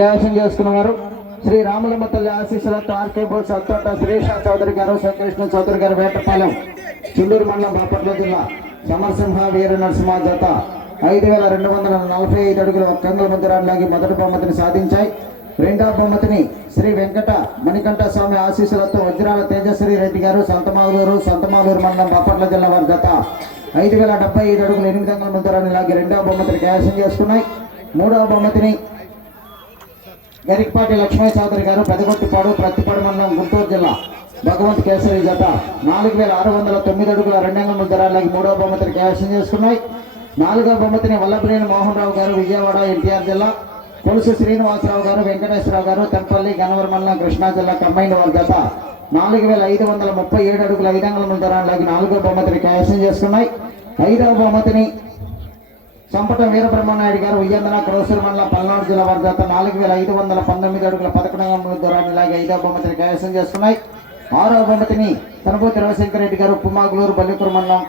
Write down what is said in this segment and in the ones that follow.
కైవసం చేసుకున్నవారు. శ్రీ రాములమ్మ తల్లి ఆశీస్సులతో ఆర్కే బోస్ అత్తోట శ్రీష చౌదరి గారు శ్రీకృష్ణ చౌదరి గారు వేటపాలెం చిల్లూరు మండలం బాపట్ల జిల్లా సమరసింహ వీర నరసింహ జత. ఐదు వేల రెండు వందల నలభై ఐదు అడుగుల కందుల ముద్రాలాగి మొదటి బహుమతిని సాధించాయి. రెండవ బహుమతిని శ్రీ వెంకట మణికంఠ స్వామి ఆశీస్సులతో వజ్రాల తేజశ్రీ రెడ్డి గారు సంతమాలూరు సంతమాలూరు మండలం బాపట్ల జిల్లా వారి జత. ఐదు వేల డెబ్బై ఐదు అడుగులు ఎనిమిది వందల ముద్రాన్ని లాగి రెండవ బహుమతిని కైవసం చేసుకున్నాయి. మూడవ బహుమతిని గరికపాటి లక్ష్మయ్య చౌదరి గారు పెదగొట్టిపాడు ప్రత్తిపాడు మండలం గుంటూరు జిల్లా. భగవంత్ కేసరి జత. నాలుగు వేల ఆరు వందల తొమ్మిది అడుగుల రెండంగల ముద్దరాలకి మూడవ బహుమతిని కైవసం చేసుకున్నాయి. నాలుగవ బహుమతిని వల్లభనేని మోహన్ రావు గారు విజయవాడ ఎన్టీఆర్ జిల్లా. కొలుసు శ్రీనివాసరావు గారు వెంకటేశ్వరరావు గారు తెంపల్లి గన్నవరం మండలం కృష్ణా జిల్లా కంబైన్ వారి జత. నాలుగు వేల ఐదు వందల ముప్పై ఏడు అడుగుల ఐదంగల ముద్దరాలకి నాలుగవ బహుమతిని కైవసం చేసుకున్నాయి. ఐదవ బహుమతిని చంపట వీరబ్రహ్మనాయుడు గారు ఉయ్యందన క్రోసూరు మండలం పల్నాడు జిల్లా వారి జత నాలుగు వేల ఐదు వందల పంతొమ్మిది అడుగుల పదకొండు దూరాన్ని ఇలాగే ఐదవ బహుమతిని కైవసం చేస్తున్నాయి ఆరవ బహుమతిని తనపూతి రవిశంకర్ రెడ్డి గారు పుమ్మాగులూరు బల్లిపూర్ మండలం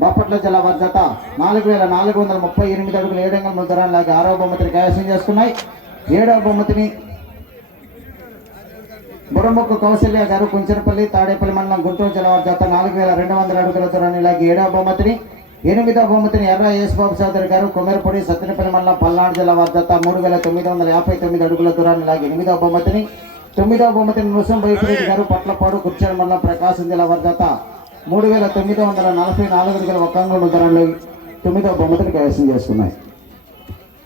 బాపట్ల జిల్లా వారి జత నాలుగు వేల నాలుగు వందల ముప్పై ఎనిమిది అడుగుల ఏడు అంగల దూరాన్ని ఇలాగే ఆరవ బహుమతిని కైవసం చేసుకున్నాయి. ఏడవ బహుమతిని బుర్రముక్క కౌశల్య గారు కుంచనపల్లి తాడేపల్లి మండలం గుంటూరు జిల్లా వారి జత నాలుగు వేల రెండు వందల అడుగుల దూరాన్ని ఇలాగే ఏడవ బహుమతిని ఎనిమిదవ బహుమతిని ఎర్ర యేసుబాబు చౌదరి గారు కొమెరపొడి సత్యనపల్లి మండలం పల్నాడు జిల్లా వద్ద మూడు వేల తొమ్మిది వందల యాభై తొమ్మిది అడుగుల దూరాన్ని లాగి ఎనిమిదవ బహుమతిని తొమ్మిదవ బహుమతిని నృసం వైపురెడ్డి గారు పట్లపాడు కుర్చేల మండలం ప్రకాశం జిల్లా వారి మూడు వేల తొమ్మిది వందల నలభై నాలుగు అడుగుల ఒక్క అంగుళం దూరాన్ని తొమ్మిదవ బహుమతిని కైవసం చేసుకున్నాయి.